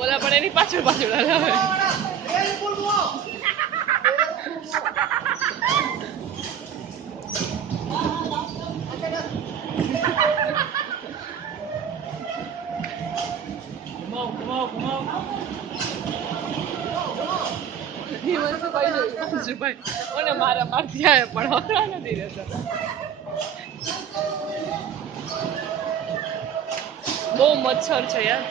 ઓલા પણ એની પાછળ પાછળ હલાવે. મને મારા મારથી આવે પણ હસવા નથી રહેતા. બહુ મચ્છર છે યાર.